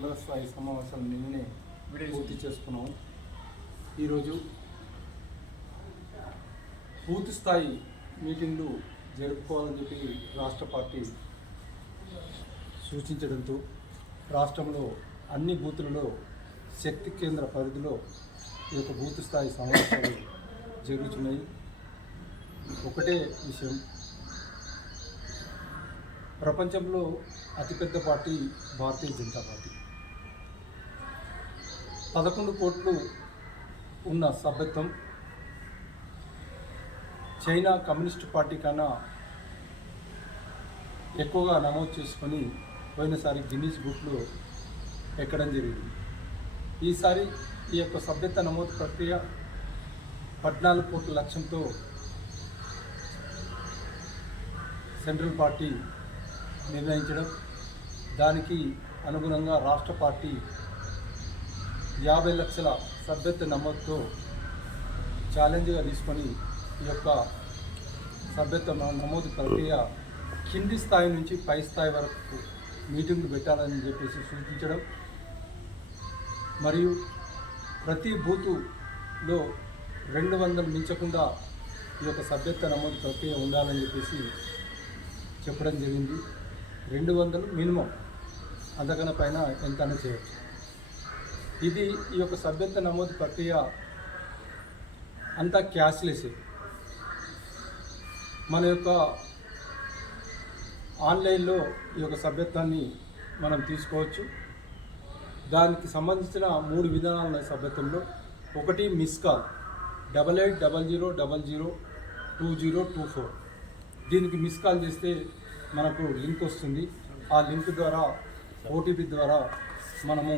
మండల స్థాయి సమావేశాలు నిన్ననే పూర్తి చేసుకున్నాం. ఈరోజు పూర్తి స్థాయి మీటింగ్లు జరుపుకోవాలని చెప్పి రాష్ట్ర పార్టీ సూచించడంతో రాష్ట్రంలో అన్ని బూతులలో శక్తి కేంద్ర పరిధిలో ఈ యొక్క బూత్ స్థాయి సమావేశాలు జరుగుతున్నాయి. ఒకటే విషయం ప్రపంచంలో అతిపెద్ద పార్టీ భారతీయ జనతా పార్టీ. పదకొండు కోట్లు ఉన్న సభ్యత్వం చైనా కమ్యూనిస్ట్ పార్టీ కన్నా ఎక్కువగా నమోదు చేసుకొని పోయినసారి గిన్నీస్ బుక్లో ఎక్కడం జరిగింది. ఈసారి ఈ యొక్క సభ్యత నమోదు ప్రక్రియ పద్నాలుగు కోట్ల లక్ష్యంతో సెంట్రల్ పార్టీ నిర్ణయించడం దానికి అనుగుణంగా రాష్ట్ర పార్టీ యాభై లక్షల సభ్యత్వ నమోదుతో ఛాలెంజ్గా తీసుకొని ఈ యొక్క సభ్యత్వ నమోదు ప్రక్రియ కింది స్థాయి నుంచి పై స్థాయి వరకు మీటింగ్లు పెట్టాలని చెప్పేసి సూచించడం మరియు ప్రతి బూతులో రెండు వందలు మించకుండా ఈ యొక్క సభ్యత్వ నమోదు ప్రక్రియ ఉండాలని చెప్పేసి చెప్పడం జరిగింది. రెండు వందలు మినిమం. అంతకన్నా పైన ఎంతైనా చేయవచ్చు ఇది ఈ యొక్క సభ్యత్వ నమోదు ప్రక్రియ అంతా క్యాష్లెస్. మన యొక్క ఆన్లైన్లో ఈ యొక్క సభ్యత్వాన్ని మనం తీసుకోవచ్చు. దానికి సంబంధించిన మూడు విధానాలు ఉన్నాయి సభ్యత్వంలో. ఒకటి miss call. Double eight double zero double zero two zero two four. దీనికి మిస్ కాల్ చేస్తే మనకు లింక్ వస్తుంది. ఆ లింక్ ద్వారా ఓటీపీ ద్వారా మనము